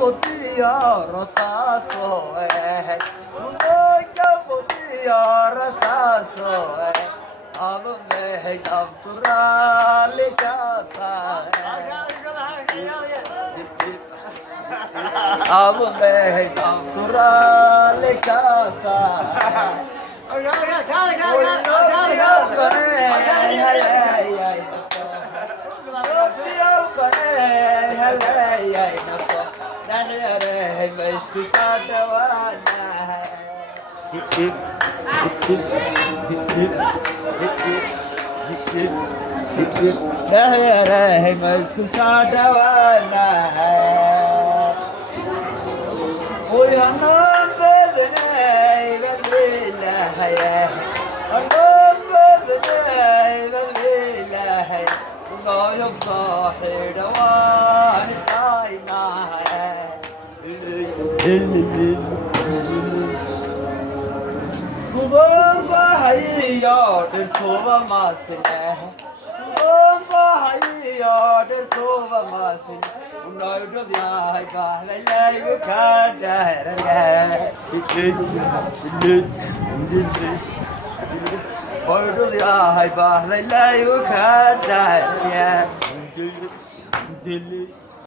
podia rosaso Unoika podia rosaso Adume nafturalekata Adume nafturalekata Ordu ya hay bahlay la yukarıda ya.